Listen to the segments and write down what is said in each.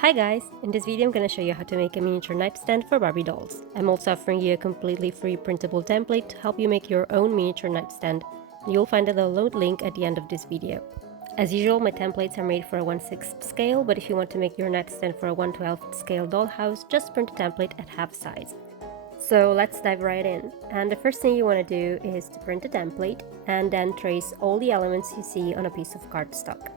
Hi guys, in this video I'm going to show you how to make a miniature nightstand for Barbie dolls. I'm also offering you a completely free printable template to help you make your own miniature nightstand. You'll find the download link at the end of this video. As usual, my templates are made for a 1/6 scale, but if you want to make your nightstand for a 1/12 scale dollhouse, just print the template at half size. So let's dive right in. And the first thing you want to do is to print a template and then trace all the elements you see on a piece of cardstock.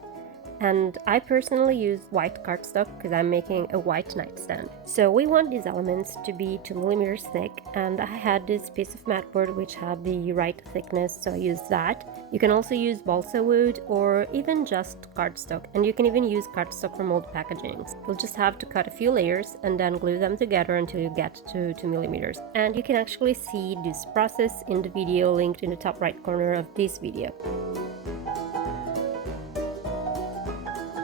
And I personally use white cardstock because I'm making a white nightstand. So we want these elements to be 2mm thick, and I had this piece of mat board which had the right thickness, so I used that. You can also use balsa wood or even just cardstock, and you can even use cardstock from old packagings. You'll just have to cut a few layers and then glue them together until you get to 2mm. And you can actually see this process in the video linked in the top right corner of this video.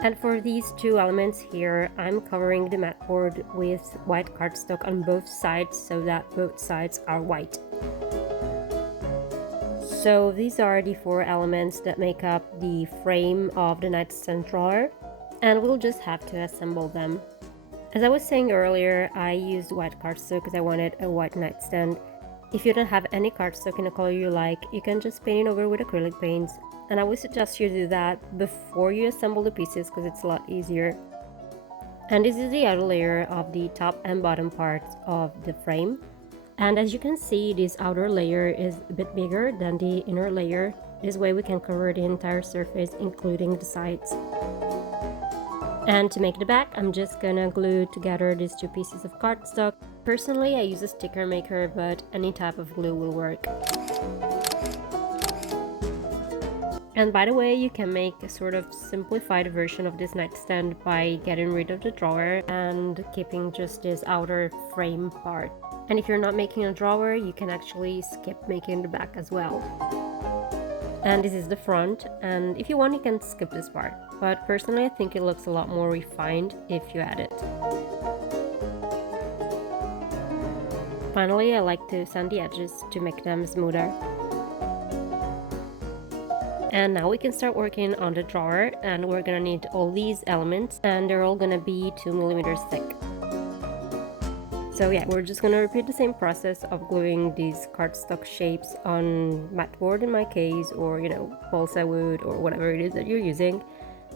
And for these two elements here, I'm covering the mat board with white cardstock on both sides so that both sides are white. So these are the four elements that make up the frame of the nightstand drawer, and we'll just have to assemble them. As I was saying earlier, I used white cardstock because I wanted a white nightstand. If you don't have any cardstock in a color you like, you can just paint it over with acrylic paints. And I would suggest you do that before you assemble the pieces because it's a lot easier. And this is the outer layer of the top and bottom parts of the frame. And as you can see, this outer layer is a bit bigger than the inner layer. This way we can cover the entire surface, including the sides. And to make the back, I'm just gonna glue together these two pieces of cardstock. Personally, I use a sticker maker, but any type of glue will work. And by the way, you can make a sort of simplified version of this nightstand by getting rid of the drawer and keeping just this outer frame part. And if you're not making a drawer, you can actually skip making the back as well. And this is the front, and if you want, you can skip this part. But personally, I think it looks a lot more refined if you add it. Finally, I like to sand the edges to make them smoother. And now we can start working on the drawer, and we're gonna need all these elements, and they're all gonna be 2mm thick. So yeah, we're just gonna repeat the same process of gluing these cardstock shapes on mat board in my case, or balsa wood or whatever it is that you're using.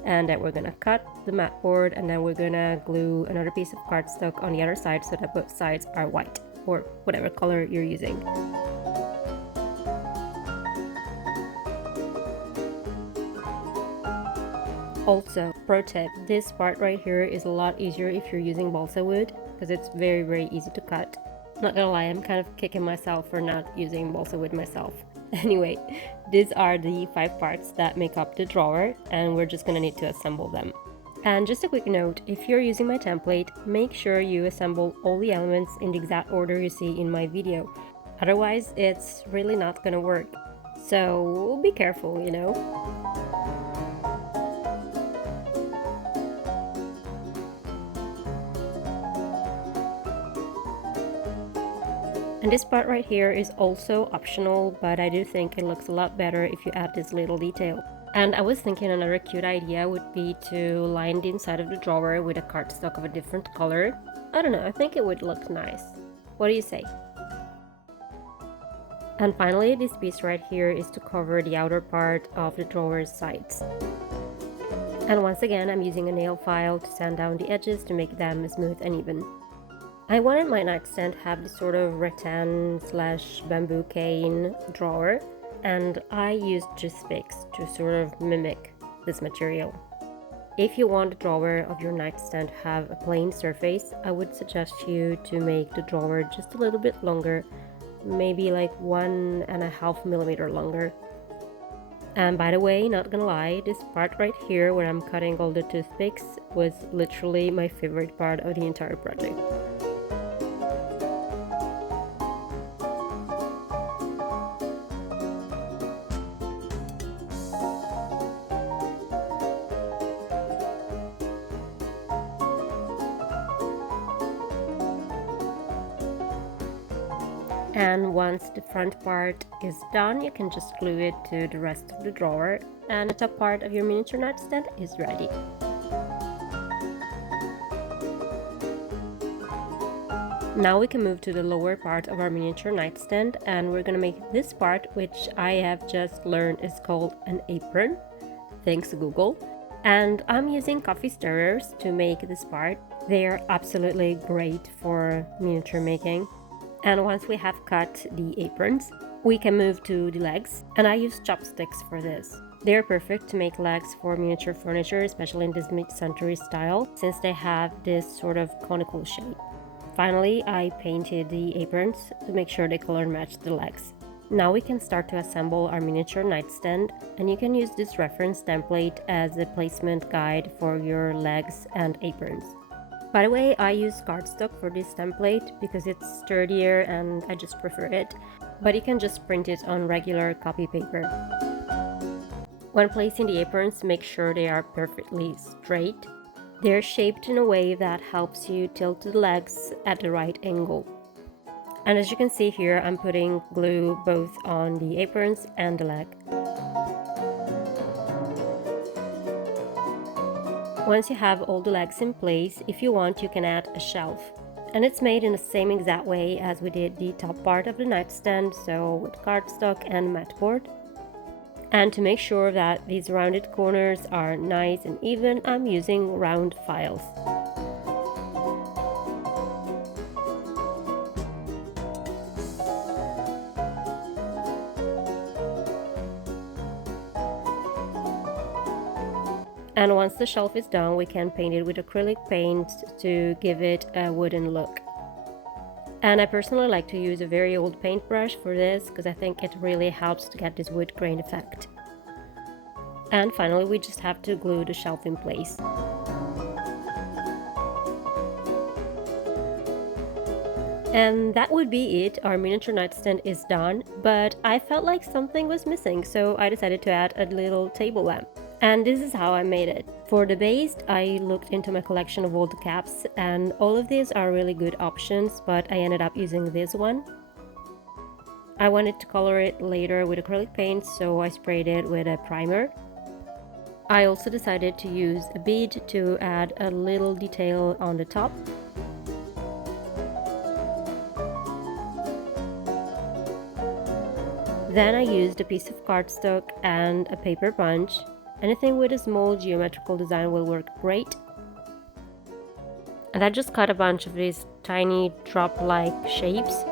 And then we're gonna cut the mat board, and then we're gonna glue another piece of cardstock on the other side so that both sides are white, or whatever color you're using. Also, pro tip, this part right here is a lot easier if you're using balsa wood because it's very easy to cut. Not gonna lie, I'm kind of kicking myself for not using balsa wood myself. Anyway, these are the 5 parts that make up the drawer, and we're just gonna need to assemble them. And just a quick note, if you're using my template, make sure you assemble all the elements in the exact order you see in my video. Otherwise, it's really not gonna work. So be careful, And this part right here is also optional, but I do think it looks a lot better if you add this little detail. And I was thinking another cute idea would be to line the inside of the drawer with a cardstock of a different color. I don't know, I think it would look nice. What do you say? And finally, this piece right here is to cover the outer part of the drawer's sides. And once again, I'm using a nail file to sand down the edges to make them smooth and even. I wanted my nightstand to have this sort of rattan / bamboo cane drawer, and I used toothpicks to sort of mimic this material. If you want the drawer of your nightstand to have a plain surface, I would suggest you to make the drawer just a little bit longer, maybe like 1.5mm longer. And by the way, not gonna lie, this part right here where I'm cutting all the toothpicks was literally my favorite part of the entire project. And once the front part is done, you can just glue it to the rest of the drawer, and the top part of your miniature nightstand is ready. Now we can move to the lower part of our miniature nightstand, and we're gonna make this part, which I have just learned is called an apron. Thanks Google. And I'm using coffee stirrers to make this part. They are absolutely great for miniature making. And once we have cut the aprons, we can move to the legs, and I use chopsticks for this. They're perfect to make legs for miniature furniture, especially in this mid-century style, since they have this sort of conical shape. Finally, I painted the aprons to make sure they color match the legs. Now we can start to assemble our miniature nightstand, and you can use this reference template as a placement guide for your legs and aprons. By the way, I use cardstock for this template because it's sturdier and I just prefer it, but you can just print it on regular copy paper. When placing the aprons, make sure they are perfectly straight. They're shaped in a way that helps you tilt the legs at the right angle. And as you can see here, I'm putting glue both on the aprons and the leg. Once you have all the legs in place, if you want, you can add a shelf. And it's made in the same exact way as we did the top part of the nightstand, so with cardstock and mat board. And to make sure that these rounded corners are nice and even, I'm using round files. And once the shelf is done, we can paint it with acrylic paint to give it a wooden look. And I personally like to use a very old paintbrush for this because I think it really helps to get this wood grain effect. And finally, we just have to glue the shelf in place. And that would be it. Our miniature nightstand is done, but I felt like something was missing, so I decided to add a little table lamp. And this is how I made it. For the base, I looked into my collection of old caps, and all of these are really good options, but I ended up using this one. I wanted to color it later with acrylic paint, so I sprayed it with a primer. I also decided to use a bead to add a little detail on the top. Then I used a piece of cardstock and a paper punch. Anything with a small geometrical design will work great. And I just cut a bunch of these tiny drop-like shapes,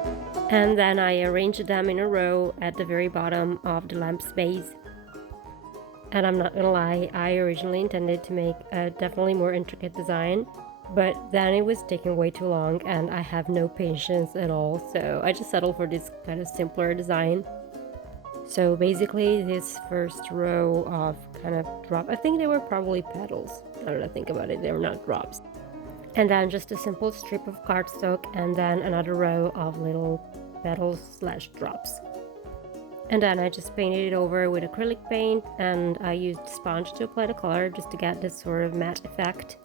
and then I arranged them in a row at the very bottom of the lamp's base. And I'm not gonna lie, I originally intended to make a definitely more intricate design, but then it was taking way too long and I have no patience at all, so I just settled for this kind of simpler design. So basically this first row of kind of drop, I think they were probably petals, now that I think about it, they were not drops. And then just a simple strip of cardstock, and then another row of little petals slash drops. And then I just painted it over with acrylic paint, and I used sponge to apply the color just to get this sort of matte effect.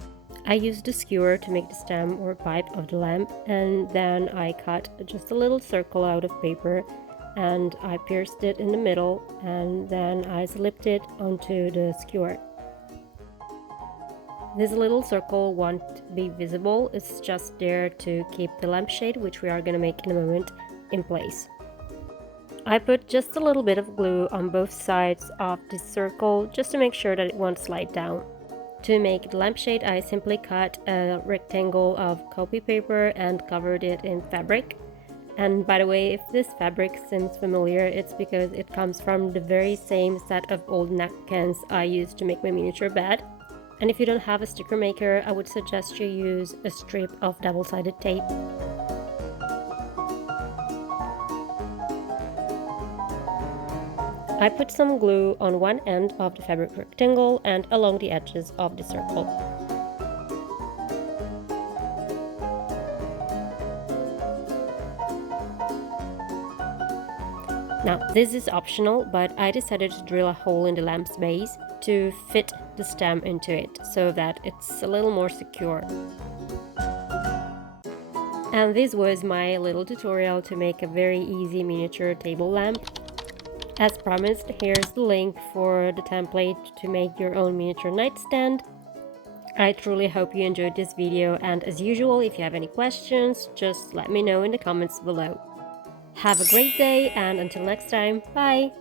I used a skewer to make the stem or pipe of the lamp, and then I cut just a little circle out of paper and I pierced it in the middle, and then I slipped it onto the skewer. This little circle won't be visible, it's just there to keep the lampshade, which we are going to make in a moment, in place. I put just a little bit of glue on both sides of this circle just to make sure that it won't slide down. To make the lampshade, I simply cut a rectangle of copy paper and covered it in fabric. And by the way, if this fabric seems familiar, it's because it comes from the very same set of old napkins I used to make my miniature bed. And if you don't have a sticker maker, I would suggest you use a strip of double-sided tape. I put some glue on one end of the fabric rectangle and along the edges of the circle. Now, this is optional, but I decided to drill a hole in the lamp's base to fit the stem into it so that it's a little more secure. And this was my little tutorial to make a very easy miniature table lamp. As promised, here's the link for the template to make your own miniature nightstand. I truly hope you enjoyed this video, and as usual, if you have any questions, just let me know in the comments below. Have a great day, and until next time, bye!